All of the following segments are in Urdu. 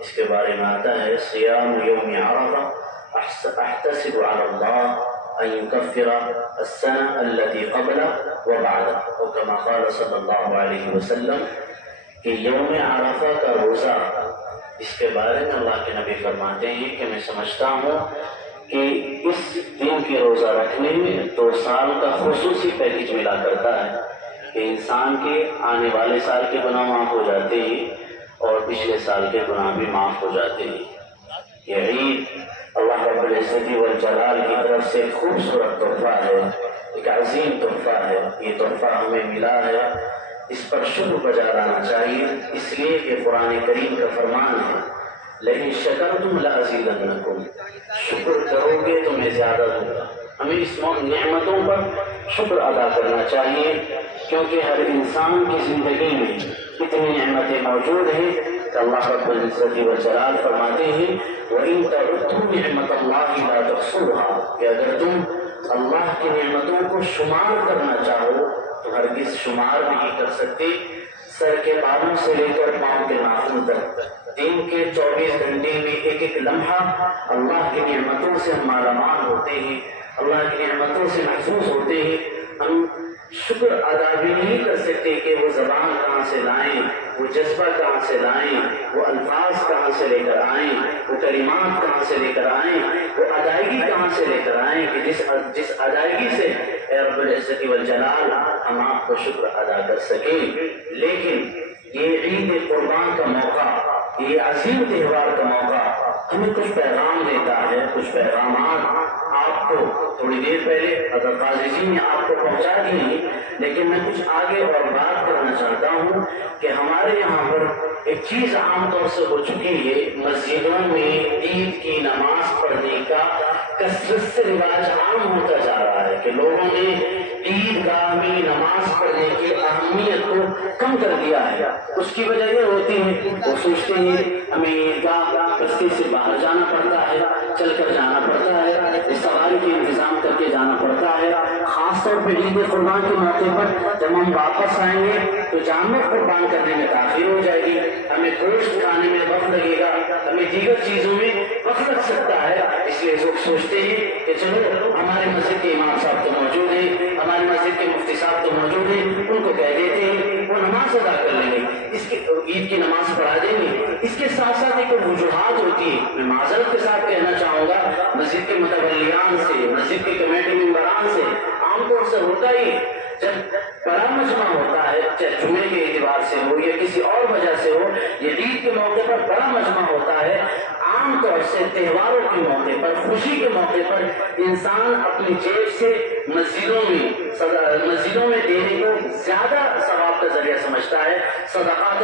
اس کے بارے میں آتا ہے صیام یوم عرفہ احتسب علی اللہ ان یکفر السنة التي قبلہ وبعدہ، وکما قال صلی اللہ علیہ وسلم کہ یوم عرفہ کا روزہ، اس کے بارے میں اللہ کے نبی فرماتے ہیں کہ میں سمجھتا ہوں کہ اس دن کی روزہ رکھنے میں 2 سال کا خصوصی پیکج ملا کرتا ہے کہ انسان کے آنے والے سال کے گناہ معاف ہو جاتے ہیں اور پچھلے سال کے گناہ بھی معاف ہو جاتے ہیں۔ یہ عید اللہ رب العزت والجلال کی طرف سے ایک خوبصورت تحفہ ہے، ایک عظیم تحفہ ہے۔ یہ تحفہ ہمیں ملا ہے، اس پر شکر بجا لانا چاہیے، اس لیے کہ قرآن کریم کا فرمان ہے لیکن شکرتم لازیدنکم، شکر کرو گے تو میں زیادہ دوں گا۔ ہمیں اس نعمتوں پر شکر ادا کرنا چاہیے، کیونکہ ہر انسان کی زندگی میں اتنی نعمتیں موجود ہیں کہ اللہ رب العزت والجلال فرماتے ہیں وَإِن تَعُدُّوا نِعْمَتَ اللَّهِ لَا تُحْصُوهَا، کہ اگر تم اللہ کی نعمتوں کو شمار کرنا چاہو تو ہرگز شمار نہیں کر سکتے۔ سر کے بالوں سے لے کر پاؤں کے ناخن تک، دن کے 24 گھنٹے میں ایک ایک لمحہ اللہ کی نعمتوں سے ہم مالا مال ہوتے ہیں، اللہ کی نعمتوں سے محفوظ ہوتے ہیں۔ ہم شکر ادا بھی نہیں کر سکتے کہ وہ زبان کہاں سے لائیں، وہ جذبہ کہاں سے لائیں، وہ الفاظ کہاں سے لے کر آئیں، وہ کلمات کہاں سے لے کر آئیں، وہ ادائیگی کہاں سے لے کر آئیں کہ جس ادائیگی سے اے رب العزت والجلال ہم آپ کو شکر ادا کر سکیں۔ لیکن یہ عید قربان کا موقع، یہ عظیم تہوار کا موقع ہمیں کچھ پیغام دیتا ہے، کچھ پیغامات آپ کو تھوڑی دیر پہلے حضرت قاضی جی نے آپ کو پہنچا دی، لیکن میں کچھ آگے اور بات کرنا چاہتا ہوں کہ ہمارے یہاں پر ایک چیز عام طور سے ہو چکی ہے، مسجدوں میں عید کی نماز پڑھنے کا کثرت سے رواج عام ہوتا جا رہا ہے کہ لوگوں نے عید گاہ میں نماز پڑھنے کی اہمیت کو کم کر دیا ہے۔ اس کی وجہ یہ ہوتی ہے وہ سوچتے ہیں ہمیں عید گاہ بستی سے باہر جانا پڑتا ہے، چل کر جانا پڑتا ہے، سواری کے انتظام کر کے جانا پڑتا ہے۔ خاص طور پہ عید قربان کے موقع پر جب ہم واپس آئیں گے تو جانور قربان کرنے میں تاخیر ہو جائے گی، ہمیں گوشت کھانے میں وقت لگے گا، ہمیں دیگر چیزوں میں وقت لگ سکتا ہے۔ اس لیے لوگ سوچتے ہیں کہ چلو ہمارے مسجد کے امام صاحب تو موجود ہیں، ہماری مسجد کے مفتی صاحب تو موجود ہیں، ان کو کہہ دیتے ہیں وہ نماز ادا کر لیں گے، اس کی عید کی نماز پڑھا دیں گے۔ اس کے ساتھ ساتھ ایک وجوہات ہوتی ہے، میں معذرت کے ساتھ کہنا چاہوں گا مسجد کے متولیان سے، مسجد کے کمیٹی ممبران سے، عام طور سے ہوتا ہی جب بڑا مجمع ہوتا ہے، چاہے جمعے کے اعتبار سے ہو یا کسی اور وجہ سے ہو، یہ عید کے موقع پر بڑا مجمع ہوتا ہے، عام طور سے تہواروں کے موقع پر، خوشی کے موقع پر انسان اپنی جیب سے مسجدوں میں دینے کو زیادہ ثواب کا ذریعہ سمجھتا ہے، صدقات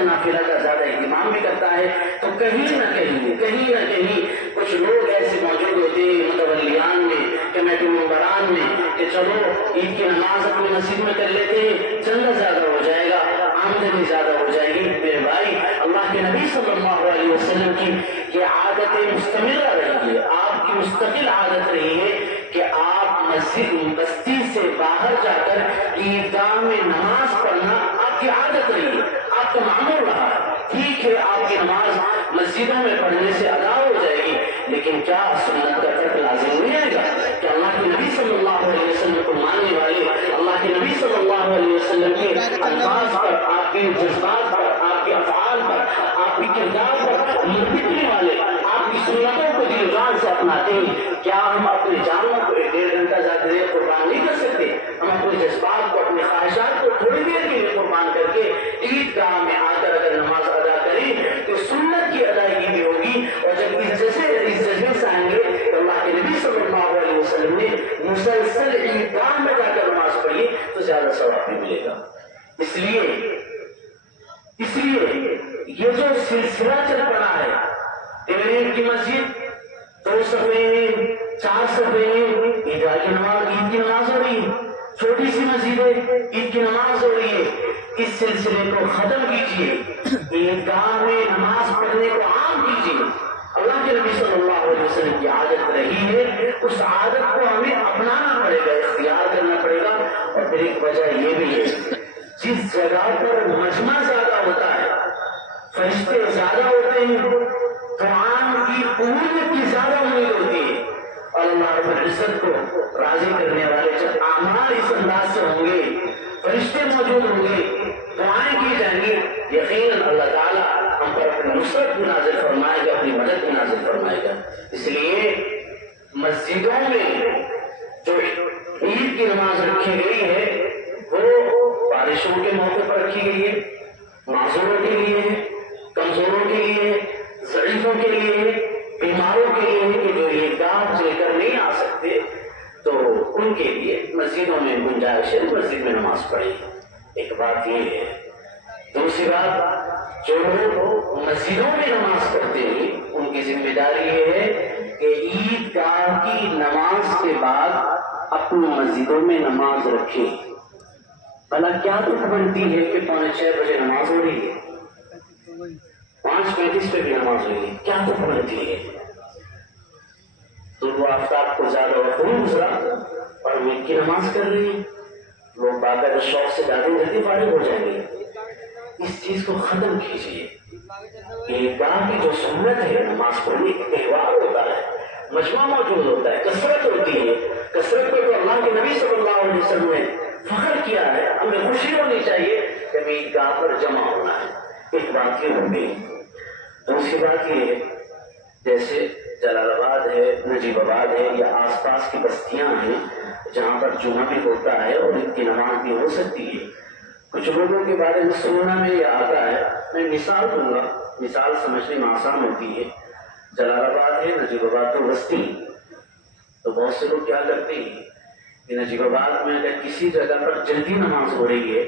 نافلہ کا زیادہ اہتمام بھی کرتا ہے۔ تو کہیں نہ کہیں کچھ لوگ ایسے موجود ہوتے ہیں متولیان میں، کمیٹی ممبران میں کہ چلو عید کی نماز اپنی مسجد میں کر لیتے ہیں، چندہ زیادہ ہو جائے گا، آمدنی زیادہ ہو جائے گی۔ میرے بھائی، اللہ کے نبی صلی اللہ علیہ وسلم کی یہ عادت مستمرہ رہی ہے، آپ کی مستقل عادت رہی ہے کہ آپ مسجد بستی سے باہر جا کر عیدگاہ میں نماز پڑھنا آپ کی عادت رہی ہے، آپ کا معمول رہا ہے۔ ٹھیک ہے، آپ کی نماز مسجدوں میں پڑھنے سے ادا ہو جائے گی، لیکن کیا سنت کا ترک لازم ہو جائے گا؟ کہ اللہ کے نبی صلی اللہ علیہ وسلم کو ماننے والے، اللہ کے نبی صلی اللہ علیہ وسلم کے الفاظ پر، آپ کے جذبات پر، آپ کے افعال پر، آپ کے کردار پر مرتبنے والے، آپ کی سنتوں کو دل جان سے اپناتے ہیں، کیا ہم اپنے جانوں کو 1.5 گھنٹہ زیادہ دیر قربان نہیں کر سکتے؟ ہم اپنے جذبات کو، اپنی خواہشات کو تھوڑی دیر کے لیے قربان کر کے عید گاہ میں آ کر اگر نماز ادا کریں تو سنت کی ادائیگی بھی ہوگی، اور جب اس جذبے سے آئیں گے تو اللہ کے نبی صلی اللہ علیہ وسلم نے مسلسل عید گاہ میں جا کر نماز پڑھی تو زیادہ ثواب بھی ملے گا۔ اس لیے یہ جو سلسلہ چل پڑا ہے، ایک کی مسجد 2 صفحے ہیں، 4 صفحے ہیں، عید کی نماز ہو رہی ہے، چھوٹی سی مسجد ہے، عید کی نماز ہو رہی ہے۔ اس سلسلے کو ختم کیجیے، عیدگاہ میں نماز پڑھنے کو عام کیجیے۔ اللہ کے نبی صلی اللہ علیہ وسلم کی عادت رہی ہے، اس عادت کو ہمیں اپنانا پڑے گا، اختیار کرنا پڑے گا۔ اور پھر ایک وجہ یہ بھی ہے، جس جگہ پر مجمع زیادہ ہوتا ہے، فرشتے زیادہ ہوتے ہیں، قرآن کی قبولیت کی زیادہ امید ہوتی ہے، اور اللہ رب العزت کو راضی کرنے والے جب اعمال اس انداز سے ہوں گے، فرشتے موجود ہوں گے، دعائیں کی جائیں گی، یقیناً اللہ تعالیٰ ہم پر اپنی نصرت بھی نازل فرمائے گا، اپنی مدد بھی نازل فرمائے گا۔ اس لیے مسجدوں میں جو عید کی نماز رکھی گئی ہے وہ بارشوں کے موقع پر رکھی گئی ہے، معذوروں کے لیے ہے، کمزوروں کے لیے، ضعیفوں کے لیے، بیماروں کے لیے، کہ جو عیدگاہ چل کر نہیں آ سکتے، تو ان کے لیے مسجدوں میں گنجائش ہے، مسجد میں نماز پڑھے۔ ایک بات یہ ہے۔ دوسری بات، جو لوگ مسجدوں میں نماز پڑھتے ہیں ان کی ذمہ داری یہ ہے کہ عیدگاہ کی نماز کے بعد اپنی مسجدوں میں نماز رکھیں۔ بھلا کیا دکھ بنتی ہے کہ 5:45 بجے نماز ہو رہی ہے، 5:35 پہ بھی نماز ہو رہی ہے، کیا دکھ بنتی ہے؟ تو وہ آفتاب کو زیادہ وقت نہیں گزرا اور عید کی نماز کر رہی ہیں، لوگ باقاعدہ شوق سے زیادہ جلدی فارغ ہو جائیں گے۔ اس چیز کو ختم کیجیے۔ عیدگاہ کی جو سنت ہے، نماز پڑھنے کا تہوار ہوتا ہے، مجمع موجود ہوتا ہے، کثرت ہوتی ہے، کثرت پہ تو اللہ کے نبی صلی اللہ علیہ وسلم نے فخر کیا ہے، ہمیں خوشی ہونی چاہیے کہ عیدگاہ پر جمع ہونا ہے۔ ایک بات یہ ہو گئی۔ دوسری بات یہ ہے، جیسے جلال آباد ہے، نجیب آباد ہے، یا آس پاس کی بستیاں ہیں جہاں پر جمعہ بھی ہوتا ہے اور عید کی نماز بھی ہو سکتی ہے، کچھ لوگوں کے بارے میں سننا میں یہ آتا ہے، میں مثال دوں گا، مثال سمجھنے میں آسان ہوتی ہے۔ جلال آباد ہے، نجیب آباد تو بستی، تو بہت سے لوگ کیا کرتے ہیں کہ نجیب آباد میں اگر کسی جگہ پر جلدی نماز ہو رہی ہے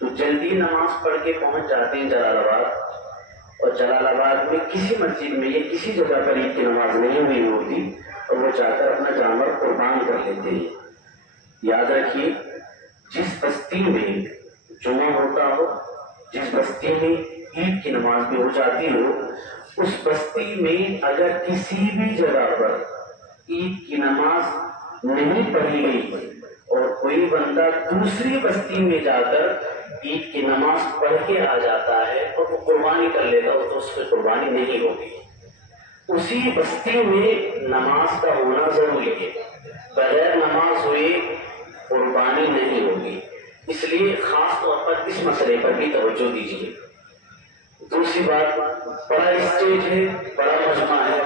تو جلدی نماز پڑھ کے پہنچ جاتے ہیں جلال آباد، اور جلال آباد میں کسی مسجد میں یا کسی جگہ پر عید کی نماز نہیں ہوئی ہوتی اور وہ جا کر اپنا جانور قربان کر لیتے ہیں۔ یاد رکھیے، جس بستی میں جمعہ ہوتا ہو، جس بستی میں عید کی نماز بھی ہو جاتی ہو، اس بستی میں اگر کسی بھی جگہ پر عید کی نماز نہیں پڑھی گئی اور کوئی بندہ دوسری بستی میں جا کر عید کی نماز پڑھ کے آ جاتا ہے اور وہ قربانی کر لیتا ہو تو اس کی قربانی نہیں ہوگی۔ اسی بستی میں نماز کا ہونا ضروری ہے، بغیر نماز ہوئے قربانی نہیں ہوگی۔ اس لیے خاص طور پر اس مسئلے پر بھی توجہ دیجیے۔ دوسری بات، بڑا اسٹیج ہے، بڑا مجمع ہے،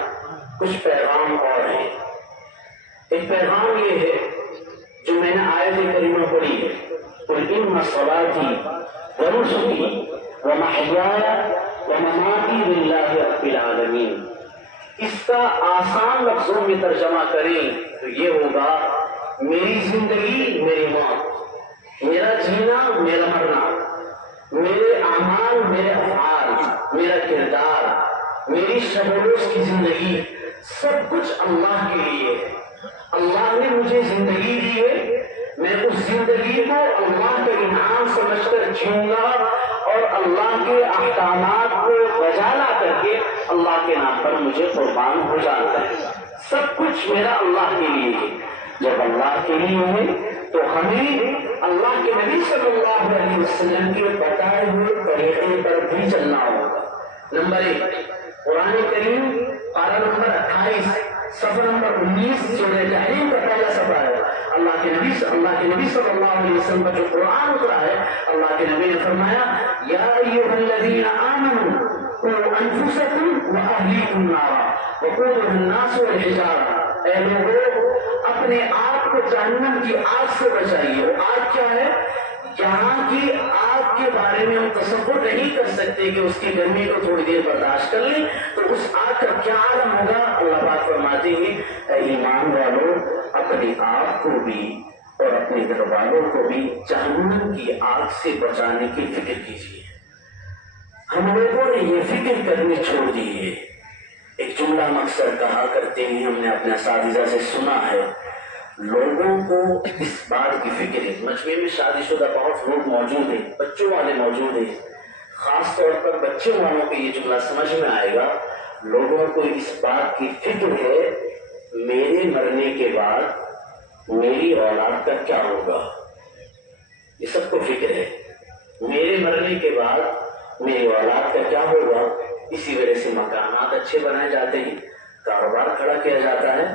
کچھ پیغام اور ہیں۔ ایک پیغام یہ ہے جو میں نے آیت کریمہ پڑھی ہے، قُلْ إِنَّ صَلَاتِي وَنُسُكِي وَمَحْيَايَ وَمَمَاتِي لِلَّهِ رَبِّ الْعَالَمِينَ۔ اس کا آسان لفظوں میں ترجمہ کریں تو یہ ہوگا، میری زندگی میری موت، میرا جینا میرا مرنا، میرے اعمال میرے افعال، میرا کردار، میری شب و روز کی زندگی، سب کچھ اللہ کے لیے ہے۔ اللہ نے مجھے زندگی دی ہے، میں اس زندگی کو اللہ کے انعام سمجھ کر جیوں گا اور اللہ کے احکامات کو بجا لا کر کے اللہ کے نام پر مجھے قربان ہو جانا ہے۔ سب کچھ میرا اللہ کے لیے ہے۔ جب اللہ کے لیے ہے تو ہمیں اللہ کے نبی صلی اللہ علیہ وسلم کے بتائے ہوئے طریقے پر بھی چلنا ہوگا۔ نمبر 1، قرآن کریم پارہ نمبر 28 صفحہ نمبر 19 سورہ تحریم کا پہلا صفحہ ہے۔ اللہ کے نبی صلی اللہ علیہ وسلم کا جو قرآن اترا ہے، اللہ کے نبی نے فرمایا، یا ایھا الذین آمنوا قوا انفسکم واہلیکم نارا وقودھا الناس والحجارہ۔ اے لوگوں، اپنے آپ کو جہنم کی آگ سے بچائیے۔ وہ آگ کیا ہے؟ یہاں کی آگ کے بارے میں ہم تصور نہیں کر سکتے کہ اس کی گرمی کو تھوڑی دیر برداشت کر لیں تو اس آگ کا کیا عالم ہوگا۔ اللہ پاک فرماتے ہیں، اے ایمان والوں، اپنے آپ کو بھی اور اپنے گھر والوں کو بھی جہنم کی آگ سے بچانے کی فکر کیجیے۔ ہم لوگوں نے یہ فکر کرنی چھوڑ دی ہے۔ ایک جملہ مقصد کہا کرتے ہیں، ہم نے اپنے اساتذہ سے سنا ہے، لوگوں کو اس بات کی فکر ہے۔ مجمع میں شادی شدہ بہت لوگ موجود ہیں، بچوں والے موجود ہیں، خاص طور پر بچوں والوں کو یہ جملہ سمجھ میں آئے گا۔ لوگوں کو اس بات کی فکر ہے، میرے مرنے کے بعد میری اولاد کا کیا ہوگا، یہ سب کو فکر ہے۔ میرے مرنے کے بعد میری اولاد کا کیا ہوگا؟ اسی وجہ سے مکانات اچھے بنائے جاتے ہیں، کاروبار کھڑا کیا جاتا ہے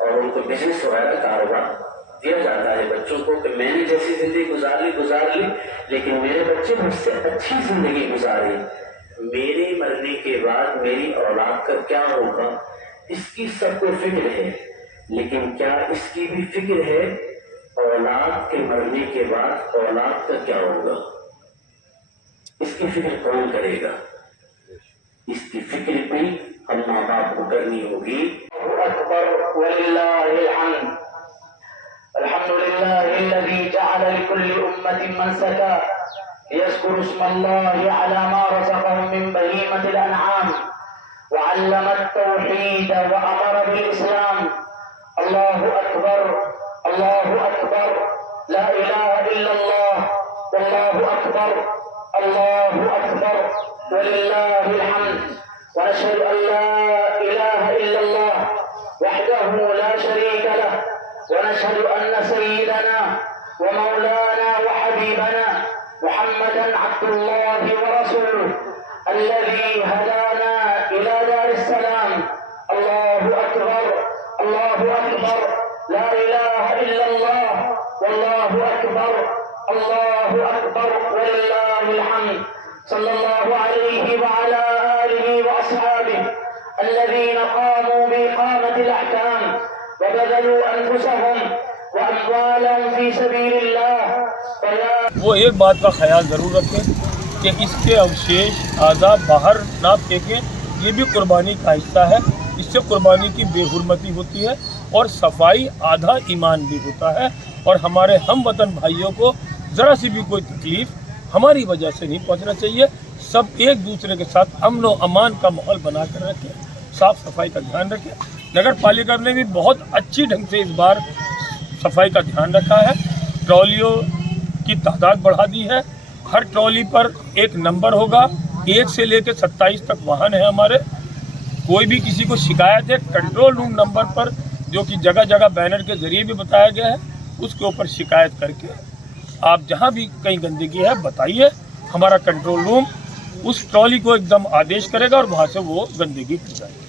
اور ان کو بزنس وغیرہ کاروبار دیا جاتا ہے بچوں کو کہ میں نے جیسی زندگی گزار لی لیکن میرے بچے مجھ سے اچھی زندگی گزارے۔ میرے مرنے کے بعد میری اولاد کا کیا ہوگا اس کی سب کو فکر ہے، لیکن کیا اس کی بھی فکر ہے اولاد کے مرنے کے بعد اولاد کا کیا ہوگا؟ اس کی فکر کون کرے گا؟ اس کی فکر بھی ہم ماں باپ کو کرنی ہوگی۔ اکبر وللہ الحمد، الحمد للہ الذی جعل لكل امة منسکا يذكر اسم الله على ما رزقهم من بهيمة الانعام وعلم التوحید وامر بالاسلام۔ اللہ اکبر، اللہ اکبر، لا الہ الا اللہ، واللہ اکبر، اللہ اکبر، وللہ الحمد، ونشهد ان لا الہ الا اللہ وحده لا شريك له، ونشهد ان سيدنا ومولانا وحبيبنا محمدا عبد الله ورسوله الذي هدانا الى دار السلام۔ الله اکبر، الله اکبر، لا اله الا الله، والله اکبر، الله اکبر، وللہ الحمد۔ صلی اللہ علیہ وعلى آلہ واصحابہ الذین قاموا بإقامة الأحکام وبذلوا أنفسهم وأموالهم في سبيل الله۔ وہ ایک بات کا خیال ضرور رکھیں کہ اس کے اوشیش اعضاء باہر نہ پھینکیں، یہ بھی قربانی کا حصہ ہے، اس سے قربانی کی بے حرمتی ہوتی ہے اور صفائی آدھا ایمان بھی ہوتا ہے، اور ہمارے ہم وطن بھائیوں کو ذرا سی بھی کوئی تکلیف ہماری وجہ سے نہیں پہنچنا چاہیے۔ سب ایک دوسرے کے ساتھ امن و امان کا ماحول بنا کر رکھیں، صاف صفائی کا دھیان رکھیں۔ نگر پالیکا نے بھی بہت اچھی ڈھنگ سے اس بار صفائی کا دھیان رکھا ہے، ٹرالیوں کی تعداد بڑھا دی ہے، ہر ٹرالی پر ایک نمبر ہوگا، 1 سے لے کے 27 تک واہن ہے ہمارے۔ کوئی بھی کسی کو شکایت ہے کنٹرول روم نمبر پر، جو کہ جگہ جگہ بینر کے ذریعے بھی بتایا گیا ہے، اس کے اوپر شکایت کر کے آپ جہاں بھی کہیں گندگی ہے بتائیے، ہمارا کنٹرول روم اس ٹرالی کو ایک دم آدیش کرے گا اور وہاں سے وہ گندگی ہٹ جائے گی۔